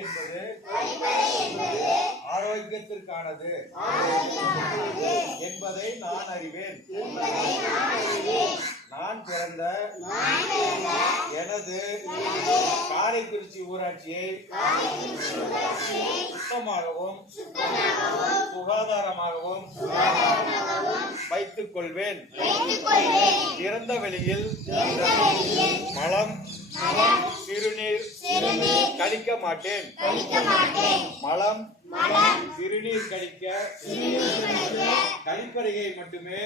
என்பது ஆரோக்கியத்திற்கானது என்பதை நான் அறிவேன். நான் பிறந்த எனது காரைக்குறிச்சி ஊராட்சியை சுத்தமாகவும் சுகாதாரமாகவும் வைத்துக் கொள்வேன். திறந்த வெளியில் மலம் சிறுநீர் கழிக்க மாட்டேன். மலம் சிறுநீர் கழிக்க கழிப்பறையை மட்டுமே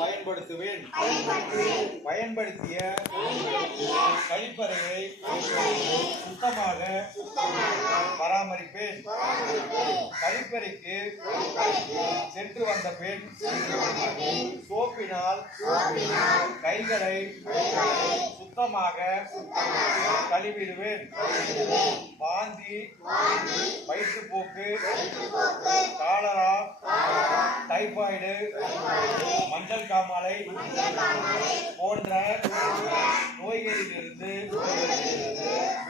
பயன்படுத்துவேன். பயன்படுத்திய கழிப்பறையை சுத்தமாக பராமரிப்பேன். கழிப்பறைக்கு சென்று வந்த பின் சோப்பினால் கைகளை சுத்தமாக கழுவிடுவேன். வாந்தி, வயிற்றுப்போக்கு, காலரா, டைபாய்டு, மஞ்சள் காமாலை போன்ற நோய்களிலிருந்து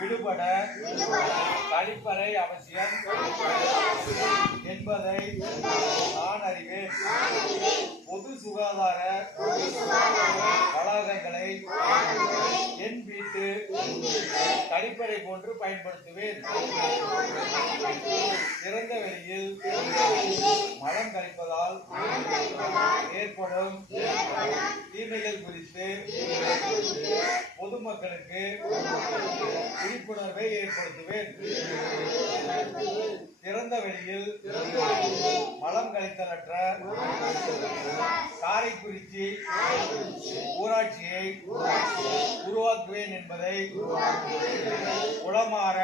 விடுபட கழிப்பறை அவசியம் என்பதை நான் அறிவேன். பொது சுகாதார வளாகங்களை என் வீட்டு கழிப்பறை போன்று பயன்படுத்துவேன். திறந்த வெளியில் மலம் கழிப்பதால் ஏற்படும் தீமைகள் குறித்து பொதுமக்களுக்கு விழிப்புணர்வை ஏற்படுத்துவேன். திறந்த வெளியில் மலம் கழித்தலற்ற காரைக்குறிச்சி ஊராட்சியை உருவாக்குவேன் என்பதை உளமாற